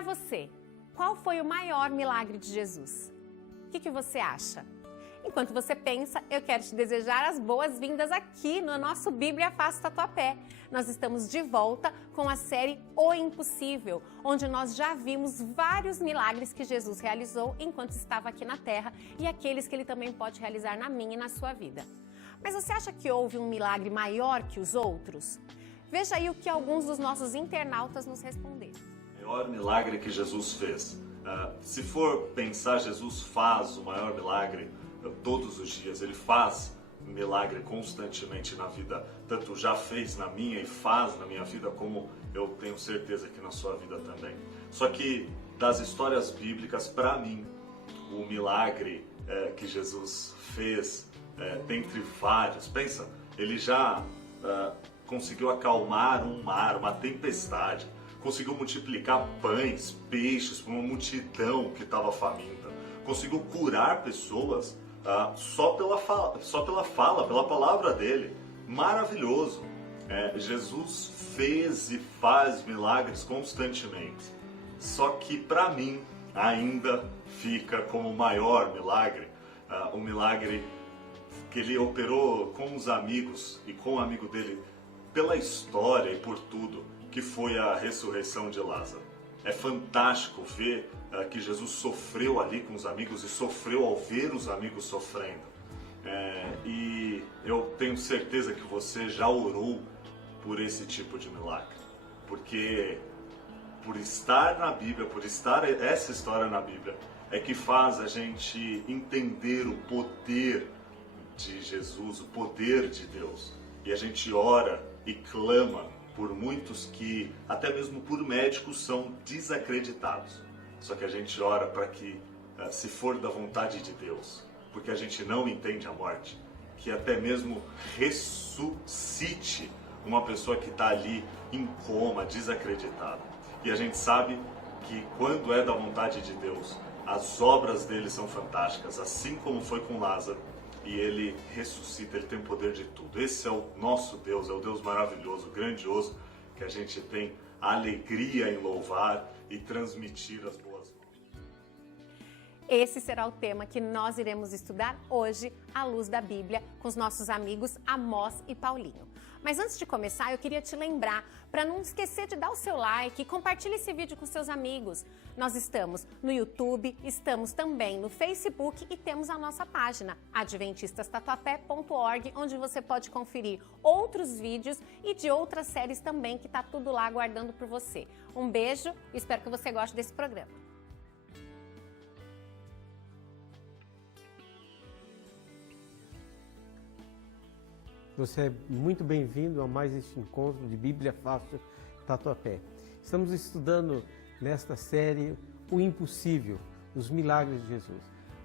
para você, qual foi o maior milagre de Jesus? O que você acha? Enquanto você pensa, eu quero te desejar as boas-vindas aqui no nosso Bíblia Fácil Tatuapé. Nós estamos de volta com a série O Impossível, onde nós já vimos vários milagres que Jesus realizou enquanto estava aqui na Terra e aqueles que Ele também pode realizar na minha e na sua vida. Mas você acha que houve um milagre maior que os outros? Veja aí o que alguns dos nossos internautas nos responderam. O maior milagre que Jesus fez. Se for pensar, Jesus faz o maior milagre todos os dias. Ele faz milagre constantemente na vida, tanto já fez na minha e faz na minha vida, como eu tenho certeza que na sua vida também. Só que das histórias bíblicas, para mim, o milagre que Jesus fez, dentre vários, pensa, ele já conseguiu acalmar um mar, uma tempestade, conseguiu multiplicar pães, peixes para uma multidão que estava faminta, conseguiu curar pessoas só pela fala, pela palavra dele. Maravilhoso. Jesus fez e faz milagres constantemente. Só que para mim ainda fica como o maior milagre, o milagre que ele operou com os amigos e com o amigo dele, pela história e por tudo, que foi a ressurreição de Lázaro. É fantástico ver que Jesus sofreu ali com os amigos e sofreu ao ver os amigos sofrendo. E eu tenho certeza que você já orou por esse tipo de milagre. Porque por estar na Bíblia, por estar essa história na Bíblia, é que faz a gente entender o poder de Jesus, o poder de Deus. E a gente ora e clama por muitos que, até mesmo por médicos, são desacreditados. Só que a gente ora para que, se for da vontade de Deus, porque a gente não entende a morte, que até mesmo ressuscite uma pessoa que está ali em coma, desacreditada. E a gente sabe que quando é da vontade de Deus, as obras dele são fantásticas, assim como foi com Lázaro. E ele ressuscita, ele tem o poder de tudo. Esse é o nosso Deus, é o Deus maravilhoso, grandioso, que a gente tem a alegria em louvar e transmitir as boas novas. Esse será o tema que nós iremos estudar hoje, à luz da Bíblia, com os nossos amigos Amós e Paulinho. Mas antes de começar, eu queria te lembrar para não esquecer de dar o seu like e compartilhe esse vídeo com seus amigos. Nós estamos no YouTube, estamos também no Facebook e temos a nossa página, adventistastatuapé.org, onde você pode conferir outros vídeos e de outras séries também, que está tudo lá aguardando por você. Um beijo e espero que você goste desse programa. Você é muito bem-vindo a mais este encontro de Bíblia Fácil Tatuapé. Estamos estudando nesta série O Impossível, os milagres de Jesus.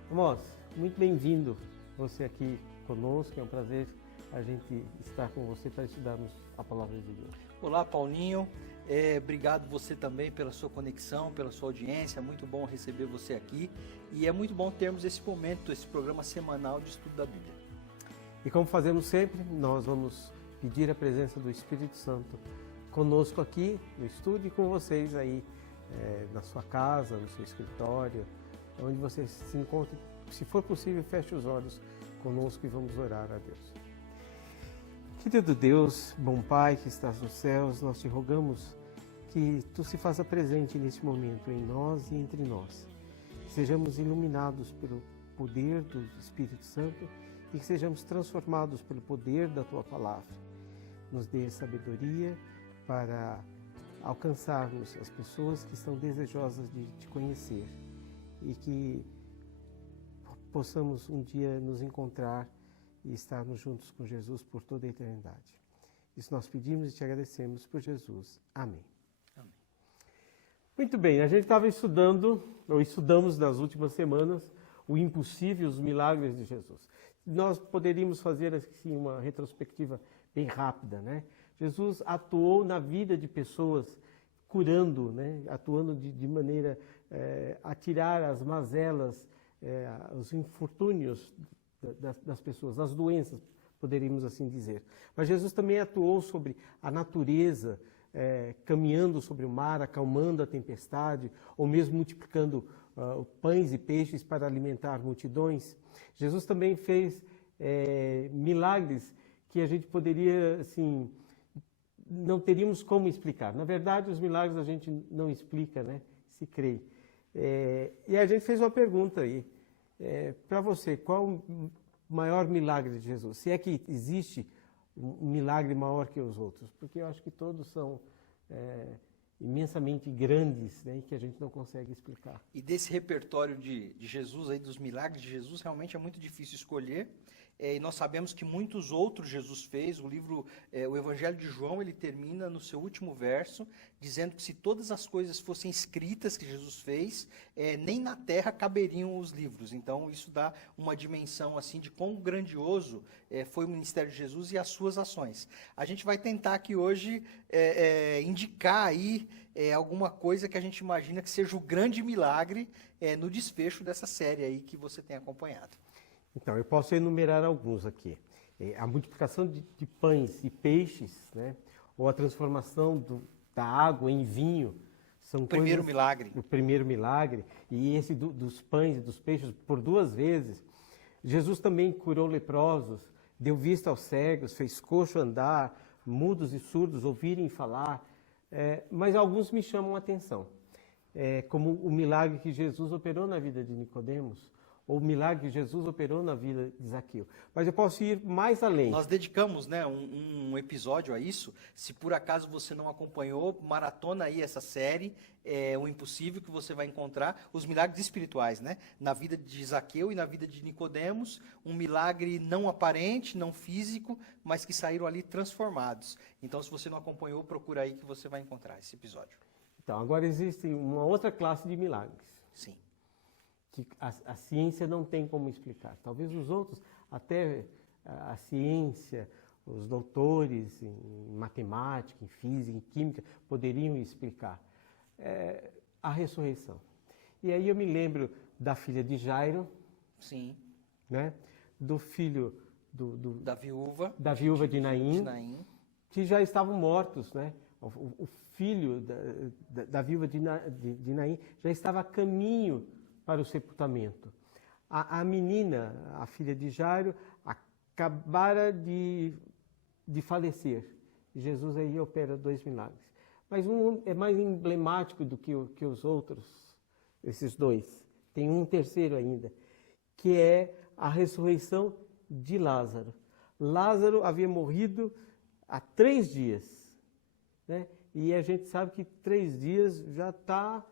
Amós, muito bem-vindo você aqui conosco, é um prazer a gente estar com você para estudarmos a Palavra de Deus. Olá, Paulinho, obrigado você também pela sua conexão, pela sua audiência, é muito bom receber você aqui e é muito bom termos esse momento, esse programa semanal de estudo da Bíblia. E como fazemos sempre, nós vamos pedir a presença do Espírito Santo conosco aqui no estúdio e com vocês aí na sua casa, no seu escritório, onde você se encontre. Se for possível, feche os olhos conosco e vamos orar a Deus. Querido Deus, bom Pai que estás nos céus, nós te rogamos que Tu se faça presente neste momento em nós e entre nós. Sejamos iluminados pelo poder do Espírito Santo e que sejamos transformados pelo poder da Tua Palavra. Nos dê sabedoria para alcançarmos as pessoas que estão desejosas de Te conhecer e que possamos um dia nos encontrar e estarmos juntos com Jesus por toda a eternidade. Isso nós pedimos e Te agradecemos por Jesus. Amém. Amém. Muito bem, a gente estava estudamos nas últimas semanas o impossível, os milagres de Jesus. Nós poderíamos fazer assim uma retrospectiva bem rápida, né? Jesus atuou na vida de pessoas, curando, né? Atuando de maneira a tirar as mazelas, os infortúnios das pessoas, as doenças, poderíamos assim dizer. Mas Jesus também atuou sobre a natureza, caminhando sobre o mar, acalmando a tempestade, ou mesmo multiplicando pães e peixes para alimentar multidões. Jesus também fez milagres que a gente poderia, assim, não teríamos como explicar. Na verdade, os milagres a gente não explica, né? Se crê. E a gente fez uma pergunta aí. Para você, qual o maior milagre de Jesus? Se é que existe um milagre maior que os outros? Porque eu acho que todos são imensamente grandes, né, e que a gente não consegue explicar. E desse repertório de Jesus, aí, dos milagres de Jesus, realmente é muito difícil escolher. E nós sabemos que muitos outros Jesus fez. O livro, o Evangelho de João, ele termina no seu último verso, dizendo que se todas as coisas fossem escritas que Jesus fez, nem na terra caberiam os livros. Então, isso dá uma dimensão assim de quão grandioso foi o ministério de Jesus e as suas ações. A gente vai tentar aqui hoje indicar aí alguma coisa que a gente imagina que seja o grande milagre no desfecho dessa série aí que você tem acompanhado. Então, eu posso enumerar alguns aqui. A multiplicação de pães e peixes, né? Ou a transformação da água em vinho. São o primeiro milagre. O primeiro milagre. E esse dos pães e dos peixes por 2 vezes. Jesus também curou leprosos, deu vista aos cegos, fez coxo andar, mudos e surdos ouvirem falar. Mas alguns me chamam a atenção. Como o milagre que Jesus operou na vida de Nicodemos, ou o milagre que Jesus operou na vida de Zaqueu. Mas eu posso ir mais além. Nós dedicamos, né, um episódio a isso. Se por acaso você não acompanhou, maratona aí essa série, o impossível, que você vai encontrar os milagres espirituais, né? Na vida de Zaqueu e na vida de Nicodemos, um milagre não aparente, não físico, mas que saíram ali transformados. Então, se você não acompanhou, procura aí que você vai encontrar esse episódio. Então, agora existe uma outra classe de milagres. Sim. Que a ciência não tem como explicar. Talvez os outros, até a ciência, os doutores em matemática, em física, em química, poderiam explicar. A ressurreição. E aí eu me lembro da filha de Jairo. Sim. Né? Do filho da viúva de Naim, que já estavam mortos, né? O filho da viúva de Naim já estava a caminho para o sepultamento. A menina, a filha de Jairo, acabara de falecer. Jesus aí opera 2 milagres. Mas um é mais emblemático do que os outros, esses 2. Tem um terceiro ainda, que é a ressurreição de Lázaro. Lázaro havia morrido há 3 dias, né? E a gente sabe que 3 dias já está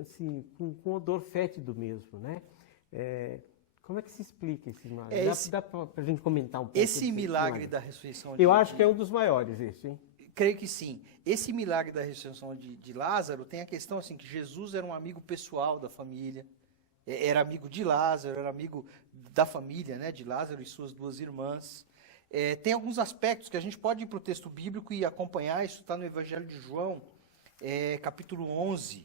assim, com odor fétido mesmo, né? Como é que se explica esse milagre? Dá para a gente comentar um pouco? Esse milagre da ressurreição Eu acho que é um dos maiores, esse, hein? Creio que sim. Esse milagre da ressurreição de Lázaro tem a questão assim, que Jesus era um amigo pessoal da família, era amigo de Lázaro, era amigo da família, né, de Lázaro e suas 2 irmãs. Tem alguns aspectos que a gente pode ir para o texto bíblico e acompanhar. Isso está no Evangelho de João, capítulo 11.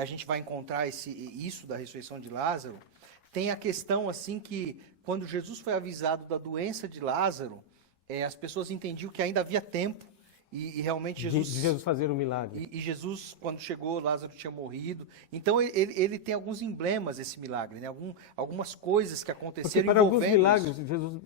A gente vai encontrar isso da ressurreição de Lázaro. Tem a questão assim que quando Jesus foi avisado da doença de Lázaro, as pessoas entendiam que ainda havia tempo e realmente Jesus... De Jesus fazer um milagre. E Jesus, quando chegou, Lázaro tinha morrido. Então ele tem alguns emblemas, esse milagre, né? Algumas coisas que aconteceram. Porque para alguns milagres, Jesus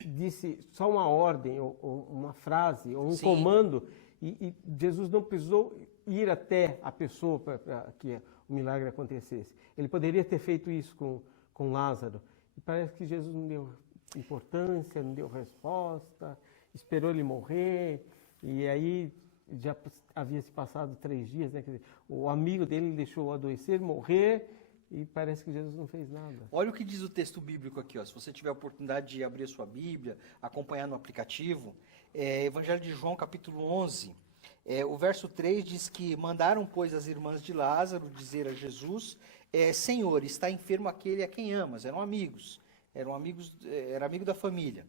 disse só uma ordem, ou uma frase, ou um comando, e Jesus não precisou ir até a pessoa para que o milagre acontecesse. Ele poderia ter feito isso com Lázaro. E parece que Jesus não deu importância, não deu resposta, esperou ele morrer, e aí já havia se passado 3 dias, né? Quer dizer, o amigo dele deixou adoecer, morrer, e parece que Jesus não fez nada. Olha o que diz o texto bíblico aqui, ó. Se você tiver a oportunidade de abrir a sua Bíblia, acompanhar no aplicativo, Evangelho de João, capítulo 11, o verso 3 diz que mandaram, pois, as irmãs de Lázaro dizer a Jesus, Senhor, está enfermo aquele a quem amas. Eram amigos, era amigo da família.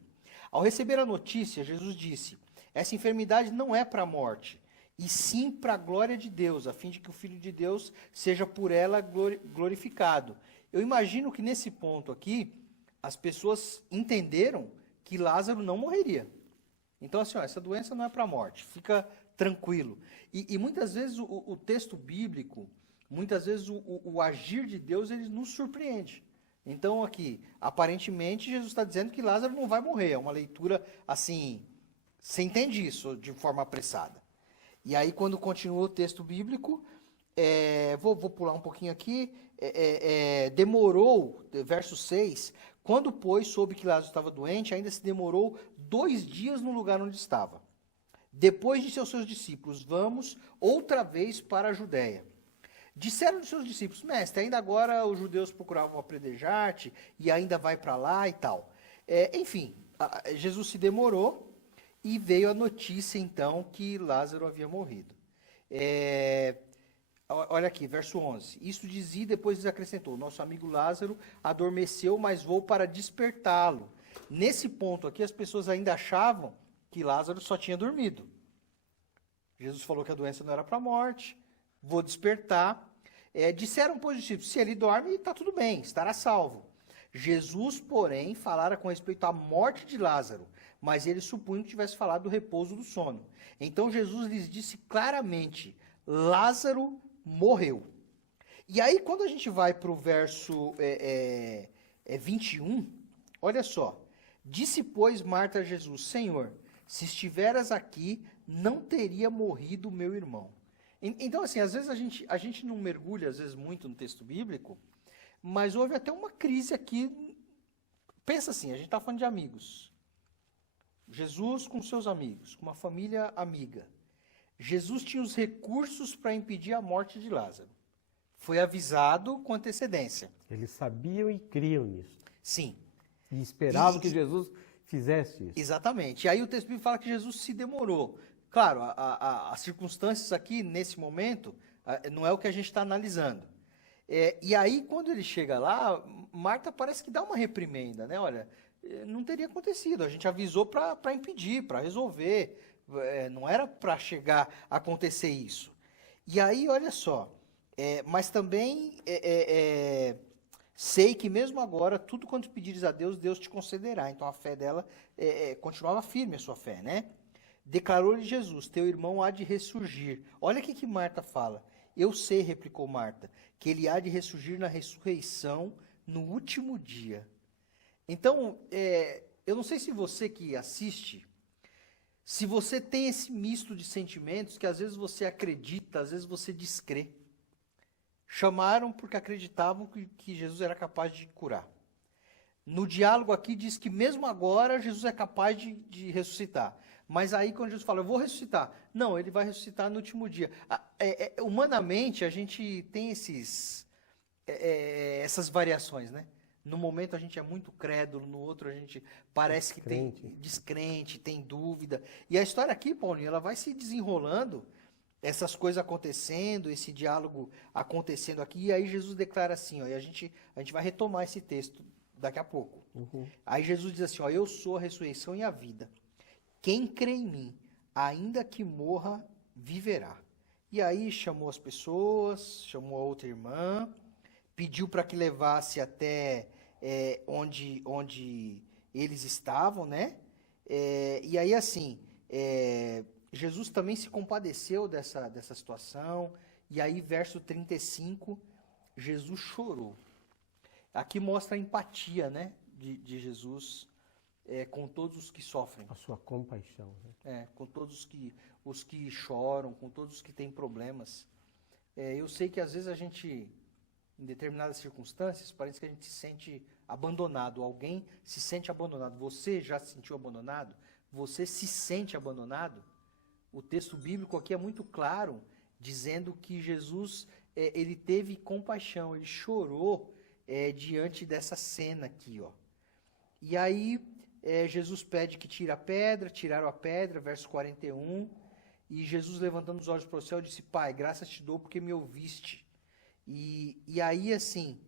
Ao receber a notícia, Jesus disse, essa enfermidade não é para a morte, e sim para a glória de Deus, a fim de que o Filho de Deus seja por ela glorificado. Eu imagino que nesse ponto aqui, as pessoas entenderam que Lázaro não morreria. Então, assim, essa doença não é para a morte, fica tranquilo. E muitas vezes o texto bíblico, muitas vezes o agir de Deus, ele nos surpreende. Então aqui, aparentemente, Jesus está dizendo que Lázaro não vai morrer. É uma leitura assim, você entende isso de forma apressada. E aí quando continua o texto bíblico, vou pular um pouquinho aqui, demorou, verso 6, quando, pois, soube que Lázaro estava doente, ainda se demorou 2 dias no lugar onde estava. Depois disse aos seus discípulos, vamos outra vez para a Judéia. Disseram os seus discípulos, mestre, ainda agora os judeus procuravam apedrejar-te e ainda vai para lá e tal. Enfim, Jesus se demorou e veio a notícia, então, que Lázaro havia morrido. Olha aqui, verso 11. Isto dizia e depois acrescentou, nosso amigo Lázaro adormeceu, mas vou para despertá-lo. Nesse ponto aqui, as pessoas ainda achavam que Lázaro só tinha dormido. Jesus falou que a doença não era para a morte, vou despertar. Disseram, pois, os discípulos, se ele dorme, está tudo bem, estará salvo. Jesus, porém, falara com respeito à morte de Lázaro, mas eles supunham que tivesse falado do repouso do sono. Então Jesus lhes disse claramente, Lázaro morreu. E aí, quando a gente vai para o verso 21, olha só. Disse, pois, Marta a Jesus, Senhor, se estiveras aqui, não teria morrido meu irmão. Então, assim, às vezes a gente não mergulha, às vezes, muito no texto bíblico, mas houve até uma crise aqui. Pensa assim, a gente está falando de amigos. Jesus com seus amigos, com uma família amiga. Jesus tinha os recursos para impedir a morte de Lázaro. Foi avisado com antecedência. Eles sabiam e criam nisso. Sim. E esperavam que Jesus fizesse isso. Exatamente. E aí o texto bíblico fala que Jesus se demorou. Claro, as circunstâncias aqui, nesse momento, não é o que a gente está analisando. E aí, quando ele chega lá, Marta parece que dá uma reprimenda, né? Olha, não teria acontecido. A gente avisou para impedir, para resolver. Não era para chegar a acontecer isso. E aí, olha só, mas também sei que mesmo agora, tudo quanto pedires a Deus, Deus te concederá. Então a fé dela continuava firme, a sua fé, né? Declarou-lhe Jesus, teu irmão há de ressurgir. Olha o que Marta fala. Eu sei, replicou Marta, que ele há de ressurgir na ressurreição no último dia. Então, eu não sei se você que assiste, se você tem esse misto de sentimentos que às vezes você acredita, às vezes você descrê. Chamaram porque acreditavam que Jesus era capaz de curar. No diálogo aqui diz que mesmo agora Jesus é capaz de ressuscitar. Mas aí quando Jesus fala, eu vou ressuscitar. Não, ele vai ressuscitar no último dia. Humanamente a gente tem essas variações, né? No momento a gente é muito crédulo, no outro a gente parece que tem descrente, tem dúvida. E a história aqui, Paulinho, ela vai se desenrolando, essas coisas acontecendo, esse diálogo acontecendo aqui, e aí Jesus declara assim, ó, e a gente vai retomar esse texto daqui a pouco. Uhum. Aí Jesus diz assim, ó, eu sou a ressurreição e a vida. Quem crê em mim, ainda que morra, viverá. E aí chamou as pessoas, chamou a outra irmã, pediu para que levasse até onde eles estavam, né? E aí, assim, Jesus também se compadeceu dessa situação. E aí, verso 35, Jesus chorou. Aqui mostra a empatia, né, de Jesus com todos os que sofrem. A sua compaixão. Né? Com todos os que choram, com todos os que têm problemas. Eu sei que às vezes a gente, em determinadas circunstâncias, parece que a gente se sente abandonado. Alguém se sente abandonado. Você já se sentiu abandonado? Você se sente abandonado? O texto bíblico aqui é muito claro, dizendo que Jesus ele teve compaixão, ele chorou diante dessa cena aqui, ó. E aí Jesus pede que tire a pedra, tiraram a pedra, verso 41, e Jesus levantando os olhos para o céu disse, Pai, graças te dou porque me ouviste. E aí assim,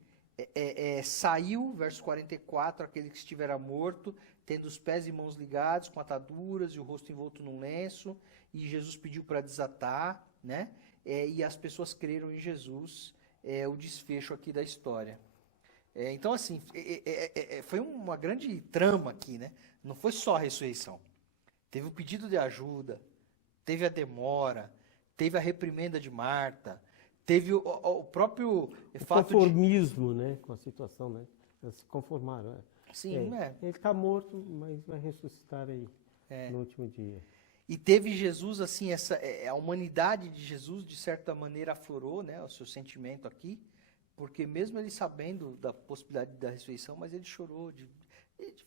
saiu, verso 44, aquele que estivera morto, tendo os pés e mãos ligados, com ataduras e o rosto envolto num lenço, e Jesus pediu para desatar, né? E as pessoas creram em Jesus, o desfecho aqui da história. Então, assim, foi uma grande trama aqui, né? Não foi só a ressurreição. Teve o pedido de ajuda, teve a demora, teve a reprimenda de Marta, teve o próprio fato de... conformismo, né, com a situação, né? Eles se conformaram. Sim, Ele está morto, mas vai ressuscitar aí no último dia. E teve Jesus, assim, a humanidade de Jesus, de certa maneira, aflorou, né, o seu sentimento aqui, porque mesmo ele sabendo da possibilidade da ressurreição, mas ele chorou de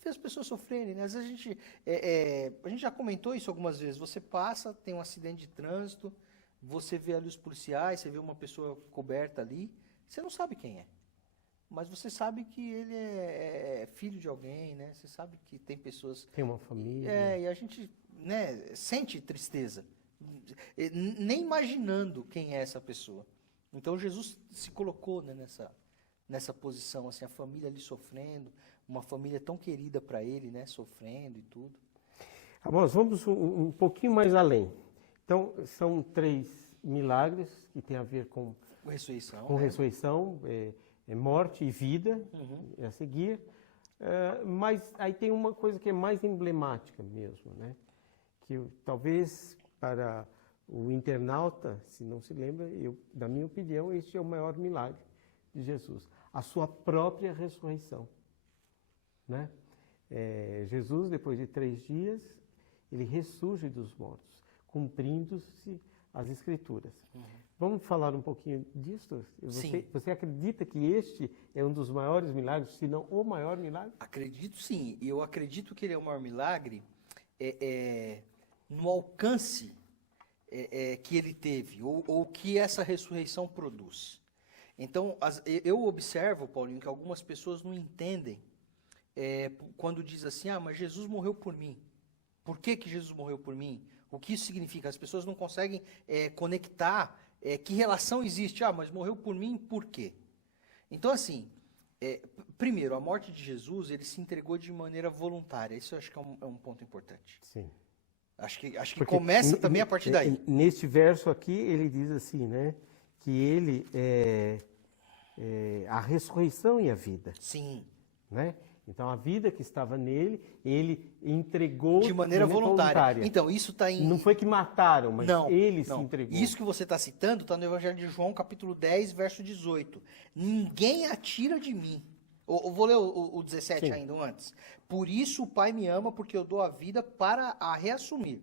ver as pessoas sofrerem, né? Às vezes a gente já comentou isso algumas vezes. Você passa, tem um acidente de trânsito, você vê ali os policiais, você vê uma pessoa coberta ali, você não sabe quem é. Mas você sabe que ele é filho de alguém, né? Você sabe que tem pessoas... Tem uma família. E a gente, né, sente tristeza, nem imaginando quem é essa pessoa. Então Jesus se colocou, né, nessa posição, assim, a família ali sofrendo, uma família tão querida para ele, né, sofrendo e tudo. Nós vamos um pouquinho mais além. Então, são 3 milagres que têm a ver com Ressurreição. Com ressurreição, morte e vida a seguir. Mas aí tem uma coisa que é mais emblemática mesmo, né? Que talvez para o internauta, se não se lembra, na minha opinião, este é o maior milagre de Jesus. A sua própria ressurreição, né? Jesus, depois de 3 dias, ele ressurge dos mortos, cumprindo-se as Escrituras. Vamos falar um pouquinho disso? Você acredita que este é um dos maiores milagres, se não o maior milagre? Acredito sim. Eu acredito que ele é o maior milagre no alcance que ele teve, ou que essa ressurreição produz. Então, eu observo, Paulinho, que algumas pessoas não entendem quando diz assim, mas Jesus morreu por mim. Por que Jesus morreu por mim? O que isso significa? As pessoas não conseguem conectar que relação existe. Mas morreu por mim, por quê? Então, assim, primeiro, a morte de Jesus, ele se entregou de maneira voluntária. Isso eu acho que é um ponto importante. Sim. Acho que começa também a partir daí. Neste verso aqui, ele diz assim, né? Que ele é a ressurreição e a vida. Sim. Né? Então, a vida que estava nele, ele entregou de maneira voluntária. Então, isso está em... Não foi que mataram, mas ele se entregou. Isso que você está citando está no Evangelho de João, capítulo 10, verso 18. Ninguém atira de mim. Eu vou ler o 17 ainda, antes. Por isso o Pai me ama, porque eu dou a vida para a reassumir.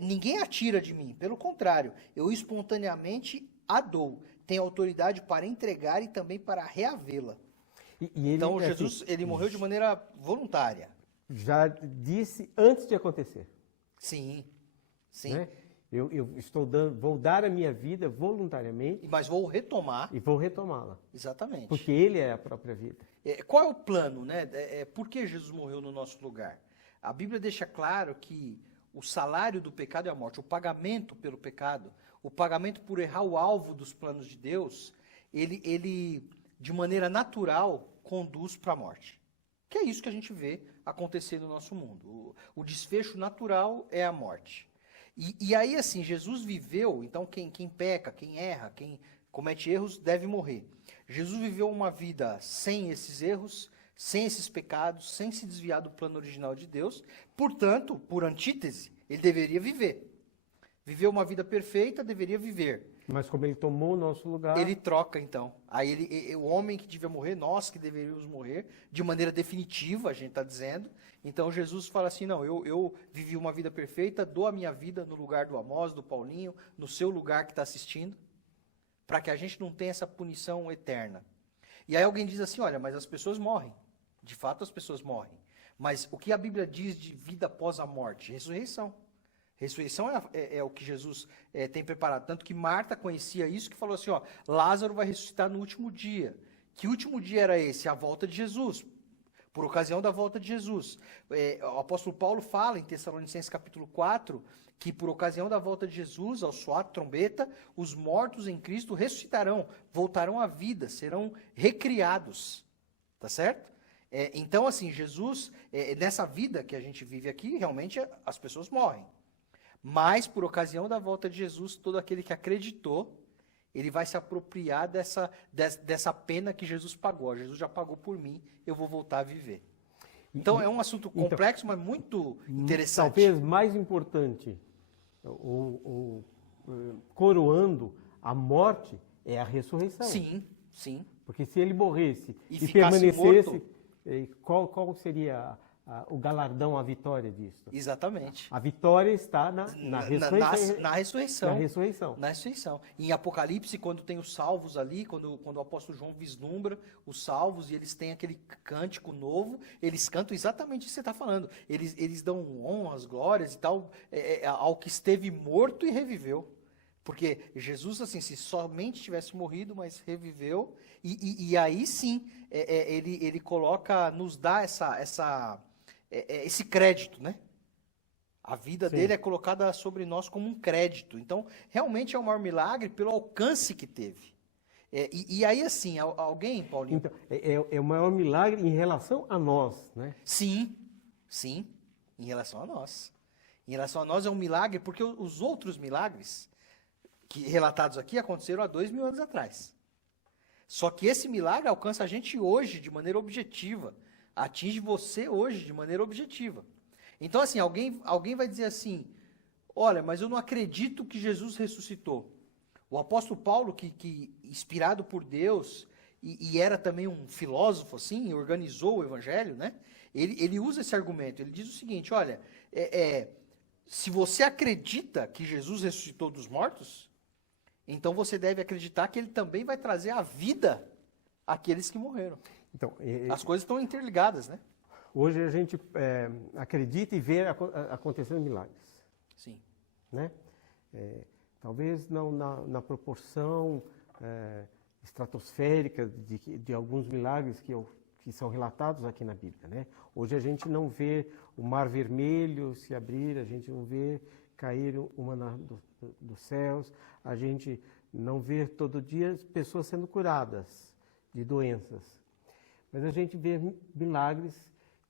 Ninguém atira de mim, pelo contrário, eu espontaneamente a dou. Tenho autoridade para entregar e também para reavê-la. Então, Jesus, ele morreu de maneira voluntária. Já disse antes de acontecer. Sim, sim. Né? Eu vou dar a minha vida voluntariamente. Mas vou retomar. E vou retomá-la. Exatamente. Porque ele é a própria vida. Qual é o plano, né? Por que Jesus morreu no nosso lugar? A Bíblia deixa claro que o salário do pecado é a morte. O pagamento pelo pecado, o pagamento por errar o alvo dos planos de Deus, ele de maneira natural, conduz para a morte. Que é isso que a gente vê acontecer no nosso mundo. O desfecho natural é a morte. E aí, assim, Jesus viveu, então quem peca, quem erra, quem comete erros, deve morrer. Jesus viveu uma vida sem esses erros, sem esses pecados, sem se desviar do plano original de Deus. Portanto, por antítese, ele deveria viver. Viveu uma vida perfeita, deveria viver. Mas como ele tomou o nosso lugar... Ele troca, então. Aí o homem que devia morrer, nós que deveríamos morrer, de maneira definitiva, a gente está dizendo. Então Jesus fala assim, não, eu vivi uma vida perfeita, dou a minha vida no lugar do Amós, do Paulinho, no seu lugar que está assistindo, para que a gente não tenha essa punição eterna. E aí alguém diz assim, olha, mas as pessoas morrem. De fato as pessoas morrem. Mas o que a Bíblia diz de vida após a morte? Ressurreição. Ressurreição é o que Jesus tem preparado. Tanto que Marta conhecia isso, que falou assim, Lázaro vai ressuscitar no último dia. Que último dia era esse? A volta de Jesus. Por ocasião da volta de Jesus. O apóstolo Paulo fala em Tessalonicenses capítulo 4, que por ocasião da volta de Jesus, ao soar trombeta, os mortos em Cristo ressuscitarão, voltarão à vida, serão recriados. Tá certo? Então, assim, Jesus, nessa vida que a gente vive aqui, realmente as pessoas morrem. Mas, por ocasião da volta de Jesus, todo aquele que acreditou, ele vai se apropriar dessa pena que Jesus pagou. Jesus já pagou por mim, eu vou voltar a viver. Então, é um assunto complexo, mas muito interessante. Talvez mais importante coroando a morte, é a ressurreição. Sim, sim. Porque se ele morresse E e ficasse permanecesse, morto. qual seria o galardão, a vitória disso? Exatamente. A vitória está na ressurreição. Na ressurreição. Na ressurreição. Na ressurreição. Em Apocalipse, quando tem os salvos ali, quando o apóstolo João vislumbra os salvos e eles têm aquele cântico novo, eles cantam exatamente o que você está falando. Eles dão honras, glórias e tal ao que esteve morto e reviveu. Porque Jesus, assim, se somente tivesse morrido, mas reviveu, e aí sim, ele coloca, nos dá esse crédito, né? A vida Sim. dele é colocada sobre nós como um crédito. Então, realmente é o maior milagre pelo alcance que teve. E aí, assim, alguém, Paulinho? Então, é o maior milagre em relação a nós, né? Sim, sim, em relação a nós. Em relação a nós é um milagre, porque os outros milagres que relatados aqui aconteceram há 2000 anos atrás. Só que esse milagre alcança a gente hoje de maneira objetiva. Atinge você hoje de maneira objetiva. Então, assim, alguém vai dizer assim, olha, mas eu não acredito que Jesus ressuscitou. O apóstolo Paulo, que inspirado por Deus, e era também um filósofo, assim, organizou o evangelho, né? Ele usa esse argumento, ele diz o seguinte, olha, se você acredita que Jesus ressuscitou dos mortos, então você deve acreditar que ele também vai trazer a vida àqueles que morreram. Então, As coisas estão interligadas, né? hoje a gente acredita e vê acontecendo milagres, Sim. né? Talvez não na proporção estratosférica de alguns milagres que são relatados aqui na Bíblia, né? Hoje a gente não vê o Mar Vermelho se abrir, a gente não vê cair o maná dos céus, a gente não vê todo dia pessoas sendo curadas de doenças. Mas a gente vê milagres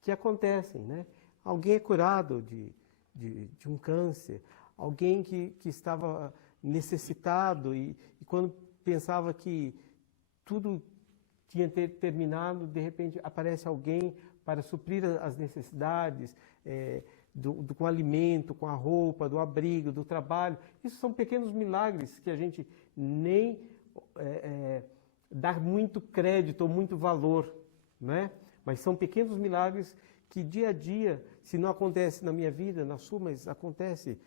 que acontecem, né? Alguém é curado de um câncer, alguém que estava necessitado e quando pensava que tudo tinha terminado, de repente aparece alguém para suprir as necessidades com o alimento, com a roupa, do abrigo, do trabalho. Isso são pequenos milagres que a gente nem dá muito crédito ou muito valor, né? Mas são pequenos milagres que dia a dia, se não acontece na minha vida, na sua, mas acontece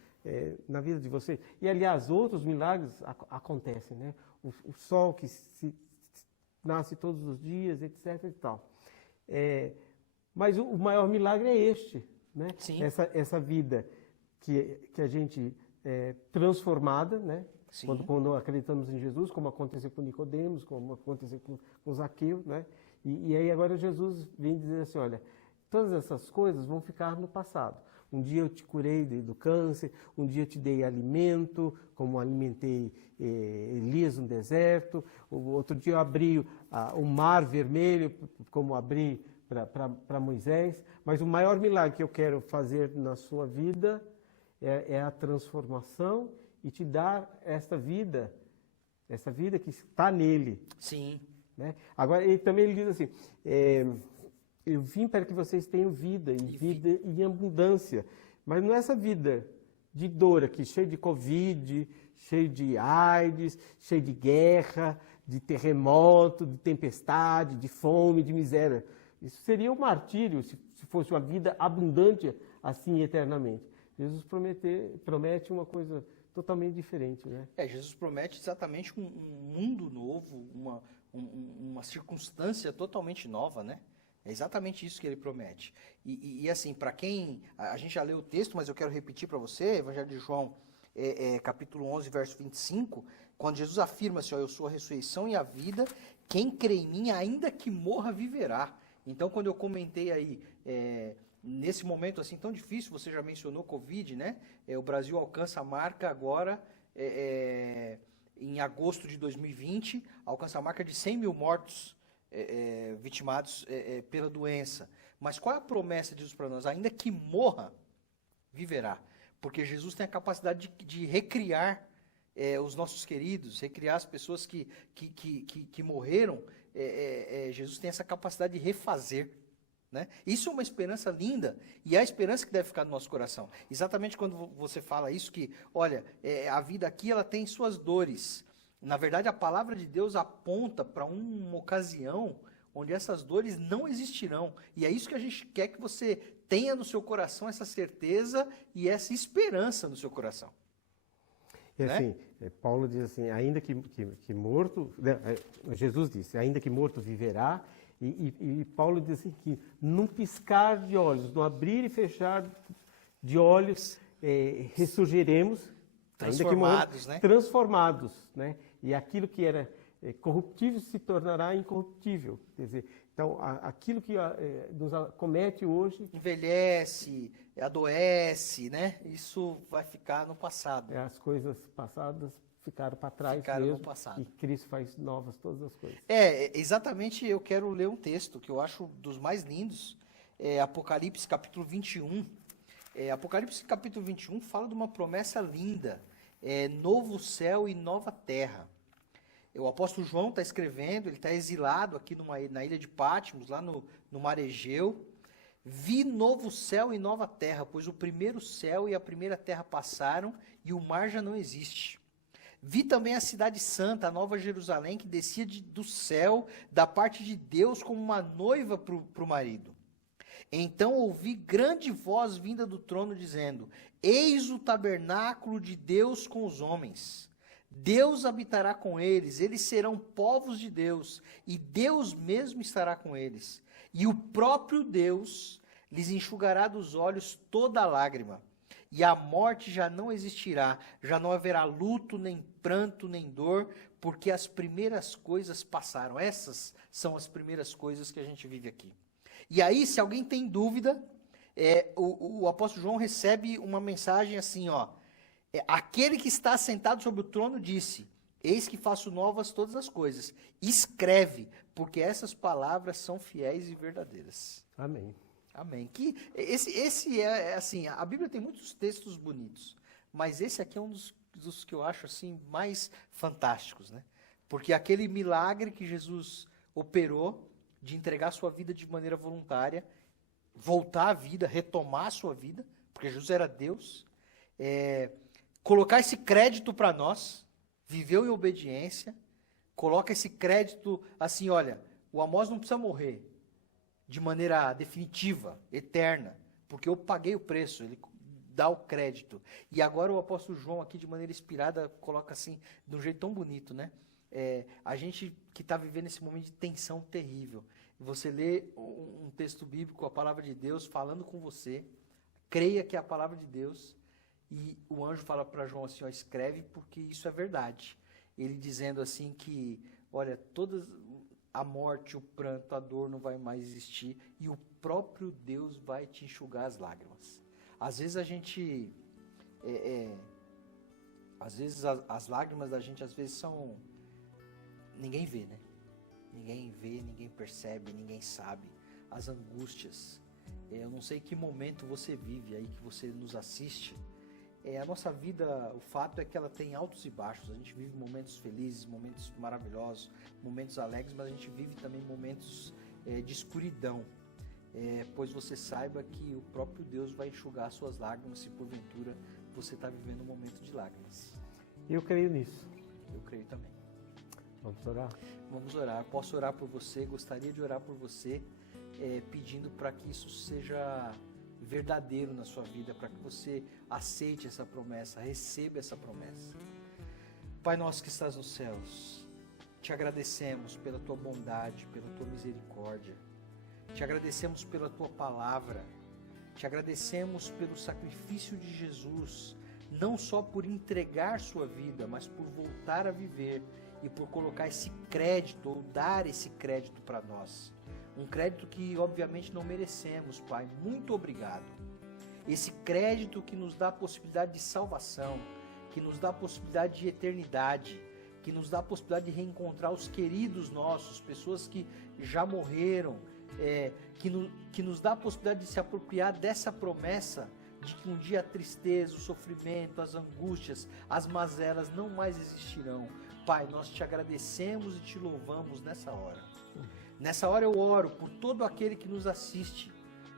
na vida de você. E, aliás, outros milagres acontecem, né? O sol que nasce todos os dias, etc. e tal. Mas o maior milagre é este, né? Sim. Essa vida que a gente transformada, né? Sim. Quando acreditamos em Jesus, como aconteceu com Nicodemos, como aconteceu com Zaqueu, né? E aí agora Jesus vem dizer assim, olha, todas essas coisas vão ficar no passado. Um dia eu te curei do câncer, um dia eu te dei alimento, como alimentei Elias no deserto, outro dia eu abri o mar vermelho, como abri para Moisés. Mas o maior milagre que eu quero fazer na sua vida é a transformação e te dar essa vida que está nele. Sim. Né? Agora, ele diz assim, eu vim para que vocês tenham vida, e vida em abundância. Mas não é essa vida de dor aqui, cheio de Covid, cheio de AIDS, cheio de guerra, de terremoto, de tempestade, de fome, de miséria. Isso seria um martírio se fosse uma vida abundante assim eternamente. Jesus promete uma coisa totalmente diferente, né? Jesus promete exatamente um mundo novo, uma circunstância totalmente nova, né? É exatamente isso que ele promete. E assim, para quem... A gente já leu o texto, mas eu quero repetir para você, Evangelho de João, capítulo 11, verso 25, quando Jesus afirma assim, ó, eu sou a ressurreição e a vida, quem crê em mim, ainda que morra, viverá. Então, quando eu comentei aí, nesse momento assim tão difícil, você já mencionou Covid, né? O Brasil alcança a marca agora, em agosto de 2020, alcança a marca de 100 mil mortos vitimados pela doença. Mas qual é a promessa de Jesus para nós? Ainda que morra, viverá. Porque Jesus tem a capacidade de recriar os nossos queridos, recriar as pessoas que morreram. Jesus tem essa capacidade de refazer, né? Isso é uma esperança linda e é a esperança que deve ficar no nosso coração. Exatamente quando você fala isso, que, olha, a vida aqui ela tem suas dores. Na verdade, a palavra de Deus aponta para uma ocasião onde essas dores não existirão. E é isso que a gente quer que você tenha no seu coração, essa certeza e essa esperança no seu coração. E Né? assim, Paulo diz assim, ainda que morto, né, Jesus disse, ainda que morto viverá, e Paulo diz assim, que num piscar de olhos, no abrir e fechar de olhos, ressurgiremos, Transformados, né? Transformados, né? E aquilo que era corruptível se tornará incorruptível. Quer dizer, então, aquilo que nos acomete hoje... Envelhece, adoece, né? Isso vai ficar no passado. As coisas passadas ficaram para trás Ficaram mesmo, no passado. e Cristo faz novas todas as coisas. Exatamente, eu quero ler um texto que eu acho dos mais lindos, Apocalipse capítulo 21. Apocalipse capítulo 21 fala de uma promessa linda, novo céu e nova terra. O apóstolo João está escrevendo, ele está exilado aqui na ilha de Patmos, lá no mar Egeu. Vi novo céu e nova terra, pois o primeiro céu e a primeira terra passaram e o mar já não existe. Vi também a cidade santa, a nova Jerusalém, que descia do céu, da parte de Deus, como uma noiva para o marido. Então ouvi grande voz vinda do trono, dizendo: Eis o tabernáculo de Deus com os homens. Deus habitará com eles, eles serão povos de Deus, e Deus mesmo estará com eles. E o próprio Deus lhes enxugará dos olhos toda lágrima. E a morte já não existirá, já não haverá luto, nem pranto, nem dor, porque as primeiras coisas passaram. Essas são as primeiras coisas que a gente vive aqui. E aí, se alguém tem dúvida, o apóstolo João recebe uma mensagem assim, ó. Aquele que está sentado sobre o trono disse: Eis que faço novas todas as coisas. Escreve, porque essas palavras são fiéis e verdadeiras. Amém. Amém. Que esse é assim, a Bíblia tem muitos textos bonitos, mas esse aqui é um dos que eu acho assim mais fantásticos, né? Porque aquele milagre que Jesus operou de entregar sua vida de maneira voluntária, voltar à vida, retomar a sua vida, porque Jesus era Deus, colocar esse crédito para nós, viveu em obediência, coloca esse crédito assim, olha, o Amós não precisa morrer de maneira definitiva, eterna, porque eu paguei o preço, ele dá o crédito. E agora o apóstolo João aqui, de maneira inspirada, coloca assim, de um jeito tão bonito, né? A gente que está vivendo esse momento de tensão terrível, você lê um texto bíblico, a palavra de Deus, falando com você, creia que é a palavra de Deus, e o anjo fala para João assim, ó, escreve porque isso é verdade. Ele dizendo assim que, olha, a morte, o pranto, a dor não vai mais existir e o próprio Deus vai te enxugar as lágrimas. Às vezes a gente, às vezes as lágrimas da gente às vezes são, ninguém vê, né? Ninguém vê, ninguém percebe, ninguém sabe. As angústias. Eu não sei que momento você vive aí, que você nos assiste. A nossa vida, o fato é que ela tem altos e baixos. A gente vive momentos felizes, momentos maravilhosos, momentos alegres, mas a gente vive também momentos de escuridão. Pois você saiba que o próprio Deus vai enxugar suas lágrimas se porventura você está vivendo um momento de lágrimas. Eu creio nisso. Eu creio também. Vamos orar? Vamos orar. Posso orar por você, gostaria de orar por você, pedindo para que isso seja verdadeiro na sua vida, para que você aceite essa promessa, receba essa promessa. Pai nosso que estás nos céus, te agradecemos pela tua bondade, pela tua misericórdia, te agradecemos pela tua palavra, te agradecemos pelo sacrifício de Jesus, não só por entregar sua vida, mas por voltar a viver e por colocar esse crédito, ou dar esse crédito para nós. Um crédito que obviamente não merecemos, Pai. Muito obrigado. Esse crédito que nos dá a possibilidade de salvação, que nos dá a possibilidade de eternidade, que nos dá a possibilidade de reencontrar os queridos nossos, pessoas que já morreram, que nos dá a possibilidade de se apropriar dessa promessa de que um dia a tristeza, o sofrimento, as angústias, as mazelas não mais existirão. Pai, nós te agradecemos e te louvamos nessa hora. Nessa hora eu oro por todo aquele que nos assiste,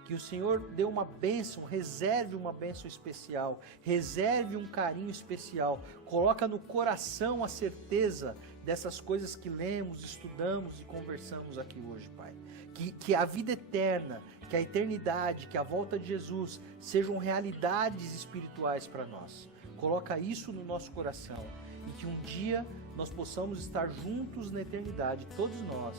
que o Senhor dê uma bênção, reserve uma bênção especial, reserve um carinho especial, coloca no coração a certeza dessas coisas que lemos, estudamos e conversamos aqui hoje, Pai. Que a vida eterna, que a eternidade, que a volta de Jesus sejam realidades espirituais para nós. Coloca isso no nosso coração e que um dia nós possamos estar juntos na eternidade, todos nós,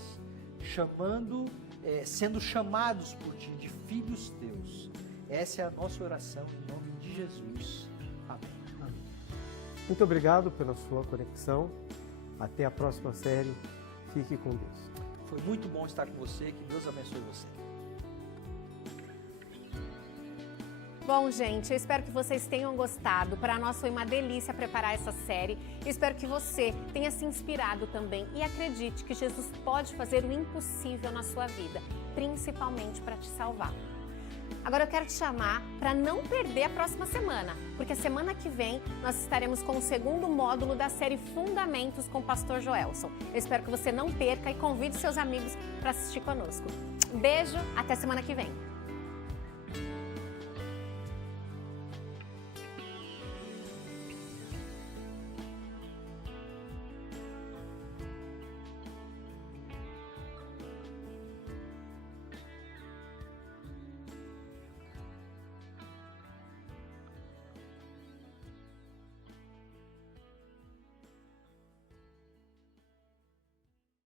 sendo chamados por Ti de filhos Teus. Essa é a nossa oração em nome de Jesus. Amém. Amém. Muito obrigado pela sua conexão. Até a próxima série. Fique com Deus. Foi muito bom estar com você. Que Deus abençoe você. Bom, gente, eu espero que vocês tenham gostado. Para nós foi uma delícia preparar essa série. Espero que você tenha se inspirado também e acredite que Jesus pode fazer o impossível na sua vida, principalmente para te salvar. Agora eu quero te chamar para não perder a próxima semana, porque a semana que vem nós estaremos com o segundo módulo da série Fundamentos com o Pastor Joelson. Eu espero que você não perca e convide seus amigos para assistir conosco. Beijo, até semana que vem.